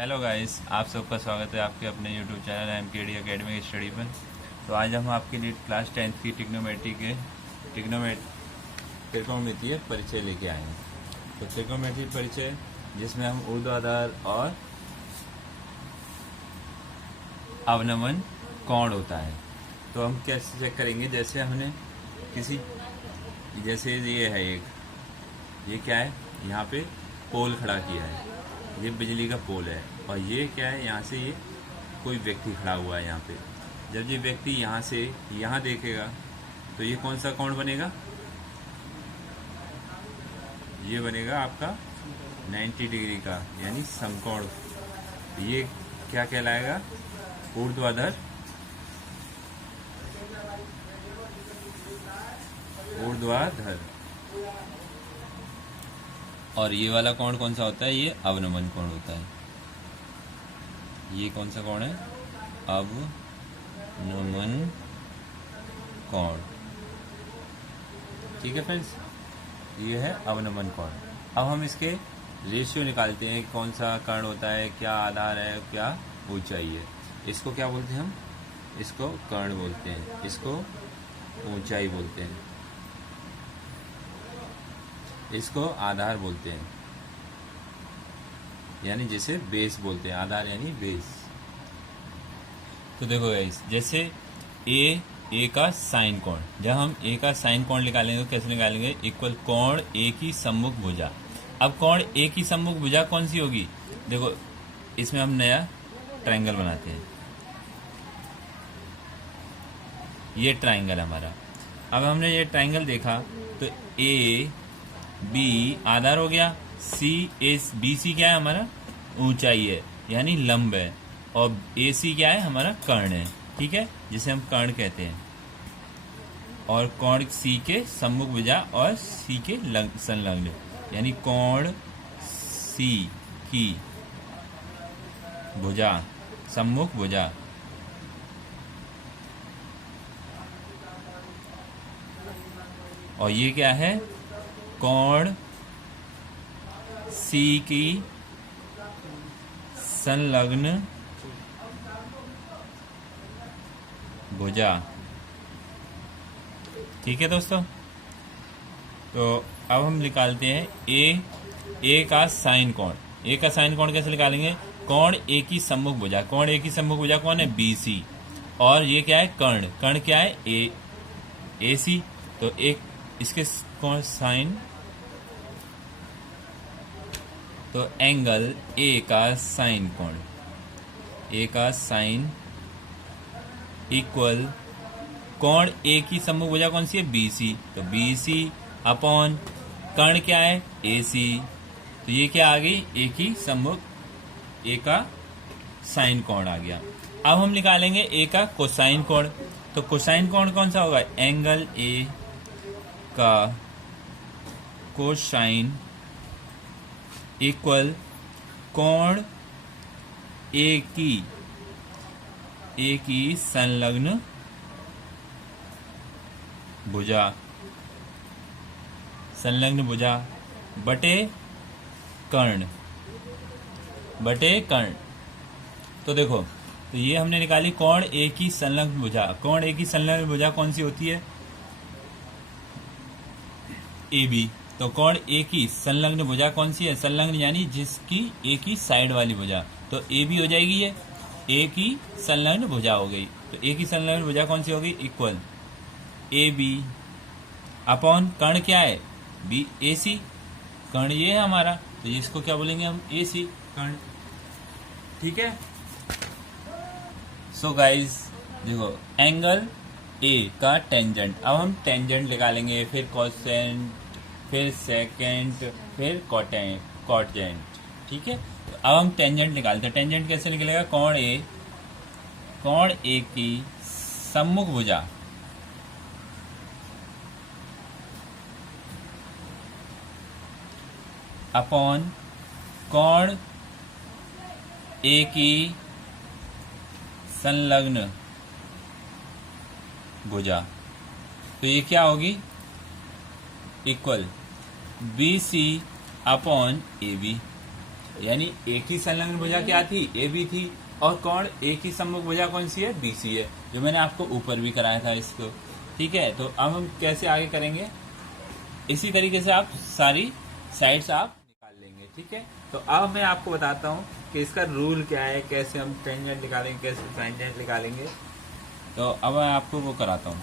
Hello guys, आप सबका स्वागत है आपके अपने YouTube channel MKD academic study पर। तो आज हम आपके लिए क्लास 10th की त्रिकोणमितीय परिचय लेके आए हैं। तो त्रिकोणमितीय परिचय जिसमें हम ऊर्ध्वाधर और अवनमन कोण होता है। तो हम कैसे चेक करेंगे, जैसे हमने जैसे ये है ये क्या है, यहाँ पे पोल खड़ा किया है, ये बिजली का पोल है। और ये क्या है, यहाँ से ये कोई व्यक्ति खड़ा हुआ है यहाँ पे। जब ये व्यक्ति यहाँ से यहाँ देखेगा तो ये कौन सा कोण बनेगा, ये बनेगा आपका 90 डिग्री का, यानी समकोण। ये क्या कहलाएगा, ऊर्ध्वाधर और ये वाला कोण कौन सा होता है, ये अवनमन कोण होता है। ये कौन सा कोण है, अवनमन कोण। ठीक है फ्रेंड्स, ये है अवनमन कोण। अब हम इसके रेशियो निकालते हैं, कौन सा कर्ण होता है, क्या आधार है, क्या ऊंचाई है। इसको क्या बोलते हैं हम, इसको कर्ण बोलते हैं, इसको ऊंचाई बोलते हैं, इसको आधार बोलते हैं, यानी जिसे बेस बोलते हैं। आधार यानी बेस। तो देखो गाइस, जैसे ए का साइन कोण, जब हम ए का साइन कोण निकालेंगे तो कैसे निकालेंगे, इक्वल कोण ए की सम्मुख भुजा। अब कोण ए की सम्मुख भुजा कौन सी होगी, देखो इसमें हम नया ट्रायंगल बनाते हैं। ये ट्रायंगल हमारा, अब हमने ये ट्रायंगल देखा तो ए बी आधार हो गया, बी सी क्या है हमारा, ऊंचाई है यानी लंब है, और ए सी क्या है हमारा, कर्ण है। ठीक है, जिसे हम कर्ण कहते हैं। और कोण सी के सम्मुख भुजा और सी के संलग्न, यानी कोण सी की भुजा, सम्मुख भुजा। और ये क्या है, कोण सी की संलग्न भुजा। ठीक है दोस्तों, तो अब हम निकालते हैं ए का साइन कोण। ए का साइन कोण कैसे निकालेंगे, कोण ए की सम्मुख भुजा, कोण ए की सम्मुख भुजा कौन है, BC। और ये क्या है, कर्ण क्या है, AC। तो एक इसके कोण साइन, तो एंगल ए का साइन कोण, ए का साइन इक्वल कोण ए की सम्मुख भुजा कौन सी है, BC। तो BC अपॉन कर्ण क्या है, AC। तो ये क्या आ गई, ए की सम्मुख, ए का साइन कोण आ गया। अब हम निकालेंगे ए का कोसाइन कोण। तो कोसाइन कोण कौन सा होगा, एंगल ए का कोसाइन इक्वल कोण ए की संलग्न भुजा, संलग्न भुजा बटे कर्ण। तो देखो, तो ये हमने निकाली कोण ए की संलग्न भुजा। कोण ए की संलग्न भुजा कौन सी होती है, AB। तो कोण ए की संलग्न भुजा कौन सी है, संलग्न यानी जिसकी ए की साइड वाली भुजा। तो AB हो जाएगी, ये ए की संलग्न भुजा हो गई। तो ए की संलग्न भुजा कौन सी होगी, इक्वल AB अपॉन कर्ण क्या है, AC। कर्ण ये है हमारा, तो इसको क्या बोलेंगे हम, AC कर्ण। ठीक है, सो गाइस देखो, एंगल ए का टेंजेंट। अब हम टेंजेंट निकालेंगे, फिर कोसेंट, फिर सेकेंट, फिर कॉटेंट। ठीक है, तो अब हम टेंजेंट निकालते हैं। टेंजेंट कैसे निकलेगा, कोण ए की सम्मुख भुजा अपॉन कोण ए की संलग्न भुजा। तो ये क्या होगी, इक्वल BC अपॉन AB। यानी एक ही संलग्न भुजा क्या थी, ए बी थी, और कोण एक ही सम्मुख भुजा कौन सी है, बी सी है, जो मैंने आपको ऊपर भी कराया था इसको। ठीक है, तो अब हम कैसे आगे करेंगे, इसी तरीके से आप सारी साइड्स आप निकाल लेंगे। ठीक है, तो अब मैं आपको बताता हूँ कि इसका रूल क्या है, कैसे हम टेंजेंट निकालेंगे, कैसे टेंजेंट निकालेंगे। तो अब मैं आपको वो कराता हूँ।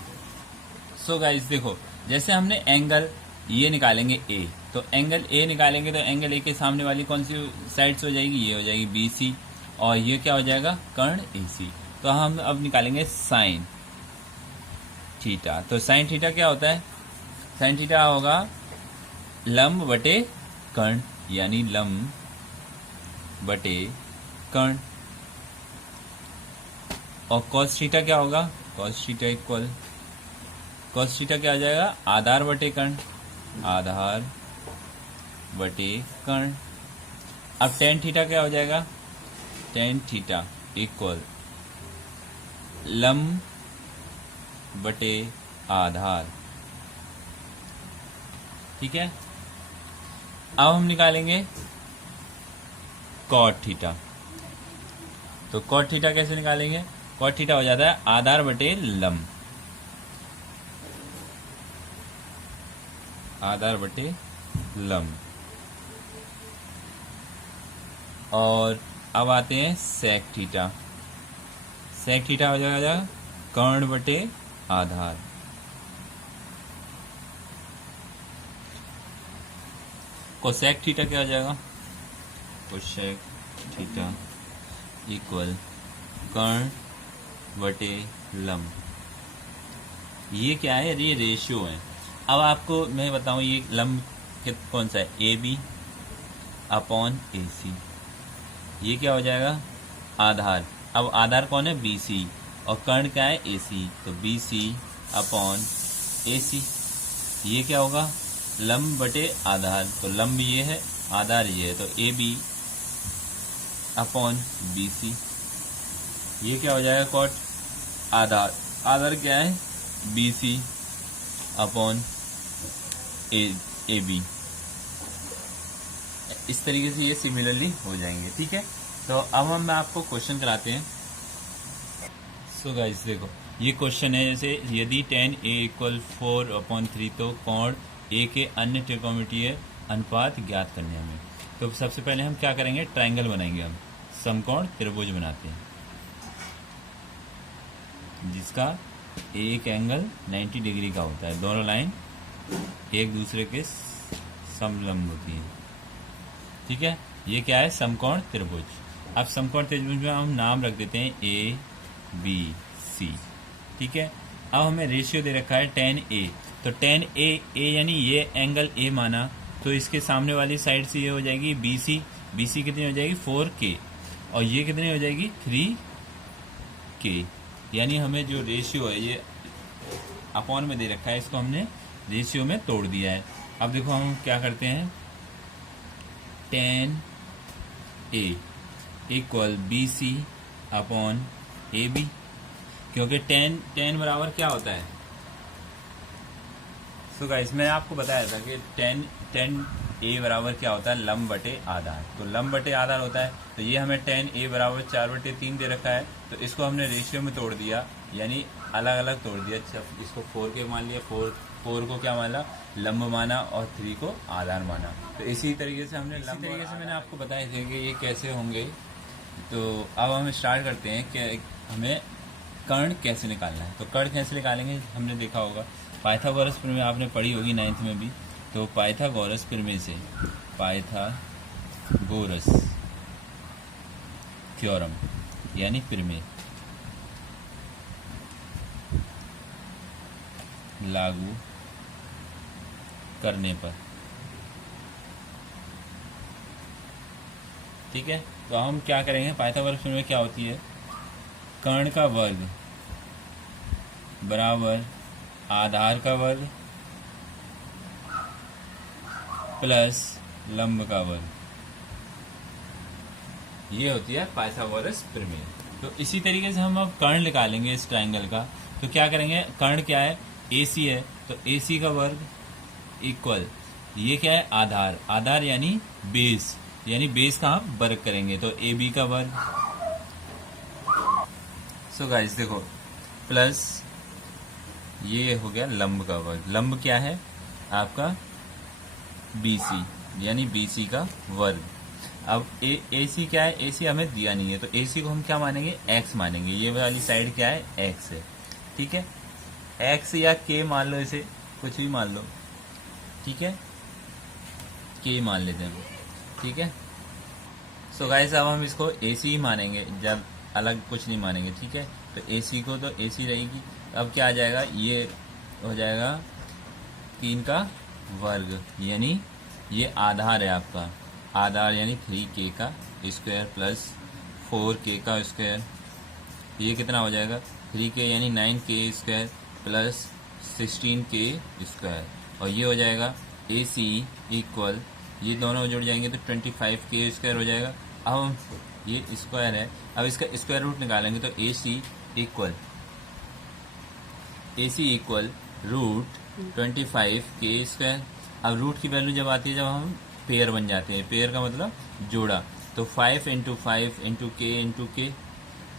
सो गाइस देखो, जैसे हमने एंगल ये निकालेंगे ए, तो एंगल ए निकालेंगे तो एंगल ए के सामने वाली कौन सी साइड्स हो जाएगी, ये हो जाएगी बी सी, और ये क्या हो जाएगा, कर्ण ए सी। तो हम अब निकालेंगे साइन थीटा। तो साइन थीटा क्या होता है, साइन थीटा होगा लंब बटे कर्ण, यानी लंब बटे कर्ण। और कॉस थीटा क्या होगा, cos theta equal, cos theta क्या आ जाएगा, आधार बटे कर्ण, आधार बटे कर्ण। अब टेन थीटा क्या हो जाएगा, टेन थीटा इक्वल लंब बटे आधार। ठीक है, अब हम निकालेंगे कॉट थीटा। तो कॉट थीटा कैसे निकालेंगे, कॉट थीटा हो जाता है आधार बटे लंब, आधार बटे लंब। और अब आते हैं सेक थीटा, सेक थीटा हो जाएगा कर्ण बटे आधार। कोसेक थीटा क्या हो जाएगा, कोसेक थीटा इक्वल कर्ण बटे लंब। ये क्या है, ये रेशियो है। अब आपको मैं बताऊं ये लंब कौन सा है, ए बी अपॉन ए सी। ये क्या हो जाएगा, आधार। अब आधार कौन है, बी सी, और कर्ण क्या है, ए सी, तो बी सी अपॉन ए सी। ये क्या होगा, लंब बटे आधार, तो लंब ये है, आधार ये है, तो A B upon B C. ये क्या हो जाएगा, कॉट आधार, आधार क्या है, B C upon A B. इस तरीके से ये सिमिलरली हो जाएंगे। ठीक है, तो अब हम आपको क्वेश्चन कराते हैं। सो गाइस देखो, ये क्वेश्चन है, जैसे यदि tan a इक्वल 4/3, तो कोण ए के अन्य त्रिकोणमितीय अनुपात ज्ञात करने हैं हमें। तो सबसे पहले हम क्या करेंगे, ट्रायंगल बनाएंगे, हम समकोण त्रिभुज बनाते हैं जिसका एक एंगल 90 डिग्री का होता है, दोनों लाइन एक दूसरे के समलंब होती है। ठीक है, ये क्या है, समकोण त्रिभुज। अब समकोण त्रिभुज में हम नाम रख देते हैं ए बी सी। ठीक है, अब हमें रेशियो दे रखा है tan a, तो tan a यानी ये एंगल a माना, तो इसके सामने वाली साइड से ये हो जाएगी BC, BC कितनी हो जाएगी 4K, और ये कितनी हो जाएगी 3K। यानी हमें जो रेशियो है ये अपॉन में दे रखा है, इसको हमने रेशियो में तोड़ दिया है। अब देखो हम क्या करते हैं, tan a equal BC upon AB, क्योंकि tan बराबर क्या होता है। सो गाइस मैंने आपको बताया था कि tan a बराबर क्या होता है, लंब बटे आधार। तो लंब बटे आधार होता है, तो ये हमें tan a बराबर 4/3 दे रखा है, तो इसको हमने रेशियो में तोड़ दिया, यानी अलग अलग तोड़ दिया। इसको 4K मान लिया, 4 को क्या माना, लंब माना, और 3 को आधार माना। तो इसी तरीके से हमने मैंने आपको बताया था कि ये कैसे होंगे। तो अब हम स्टार्ट करते हैं कि हमें कर्ण कैसे निकालना है। तो कर्ण कैसे निकालेंगे, हमने देखा होगा पाइथागोरस प्रमेय आपने पढ़ी होगी 9th में भी। तो पाइथागोरस प्रमेय से, पाइथागोरस थ्योरम यानी प्रमेय लागू करने पर, ठीक है, तो हम क्या करेंगे, पाइथागोरस प्रमेय क्या होती है, कर्ण का वर्ग बराबर आधार का वर्ग प्लस लंब का वर्ग, ये होती है पाइथागोरस प्रमेय। तो इसी तरीके से हम अब कर्ण निकालेंगे इस ट्रायंगल का। तो क्या करेंगे, कर्ण क्या है, AC है, तो AC का वर्ग इक्वल, ये क्या है, आधार, आधार यानी बेस, यानी बेस का हम वर्ग करेंगे, तो ए बी का वर्ग। सो गाइस देखो, प्लस ये हो गया लंब का वर्ग। लंब क्या है आपका BC, यानी BC का वर्ग। अब AC क्या है, AC हमें दिया नहीं है, तो AC को हम क्या मानेंगे, x मानेंगे। ये वाली साइड क्या है, x है, ठीक है। x या k मान लो, इसे कुछ भी मान लो, ठीक है, k मान लेते हैं, ठीक है। सो गाइस अब हम इसको AC ही मानेंगे, जब अलग कुछ नहीं मानेंगे, ठीक है। तो AC को तो AC रहेगी। अब क्या आ जाएगा, ये हो जाएगा 3 का वर्ग, यानी ये आधार है आपका, आधार यानी 3k का स्क्वायर प्लस 4k का स्क्वायर। ये कितना हो जाएगा, 3k यानी 9k square plus 16k square. और ये हो जाएगा AC इक्वल, ये दोनों जुड़ जाएंगे तो 25k स्क्वायर हो जाएगा। अब हम ये स्क्वायर है, अब इसका स्क्वायर रूट निकालेंगे तो AC equal root 25k square. अब रूट की वैल्यू जब आती है, जब हम पेयर बन जाते हैं, पेयर का मतलब जोड़ा, तो 5 इंटू 5 इंटू के इंटू के,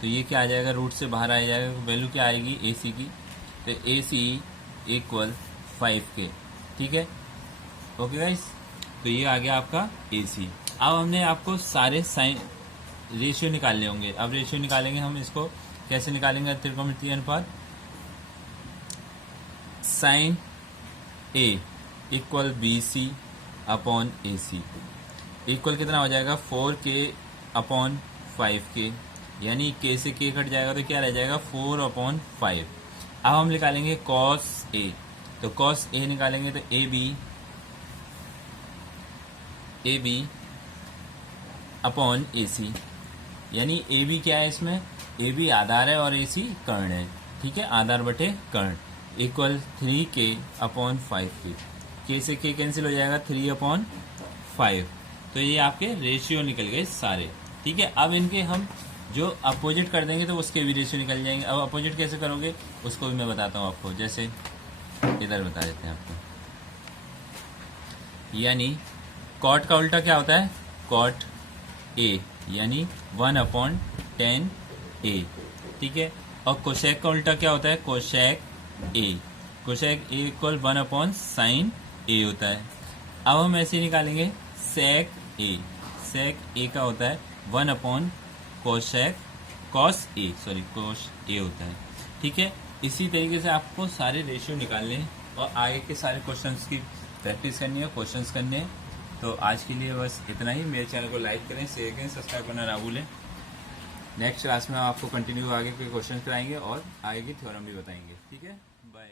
तो ये क्या आ जाएगा, रूट से बाहर आ जाएगा, वैल्यू क्या आएगी AC की, तो AC इक्वल 5k, ठीक है। ओके गाइस, तो ये आ गया आपका AC। अब हमने आपको सारे साइन रेशियो निकालने होंगे। अब रेशियो निकालेंगे हम, इसको कैसे निकालेंगे, त्रिकोणमितीय अनुपात। Sine A equal BC upon AC equal कितना हो जाएगा, 4k अपॉन 5k, यानी k से k कट जाएगा तो क्या रह जाएगा, 4 अपॉन 5। अब हम निकालेंगे cos A, तो cos A निकालेंगे तो AB अपॉन AC, यानी AB क्या है इसमें, AB आधार है और AC कर्ण है, ठीक है, आधार बटे कर्ण, equal 3k upon 5k, k से k कैंसिल हो जाएगा, 3 अपॉन 5। तो ये आपके रेशियो निकल गए सारे, ठीक है। अब इनके हम जो अपोजिट कर देंगे तो उसके भी रेशियो निकल जाएंगे। अब अपोजिट कैसे करोगे उसको भी मैं बताता हूँ आपको, जैसे इधर बता देते हैं आपको, यानी कॉट का उल्टा क्या होता है, कॉट A, यानी 1 अपॉन 10A, ठीक है। और कोशेक का उल्टा क्या होता है, cosec A, cosec A equal 1 upon sine A होता है। अब हम ऐसे निकालेंगे सेक A, सेक A का होता है 1 upon cosec cos A, sorry cos A होता है, ठीक है। इसी तरीके से आपको सारे रेशियो निकालने हैं और आगे के सारे क्वेश्चंस की प्रैक्टिस करनी है, क्वेश्चंस करने हैं। तो आज के लिए बस इतना ही। मेरे चैनल को लाइक करें, शेयर करें, सब्सक्राइब करना ना भूलें। नेक्स्ट क्लास में आपको कंटिन्यू आगे के क्वेश्चन कराएंगे और आगे की थ्योरम भी बताएंगे, ठीक है। बाय।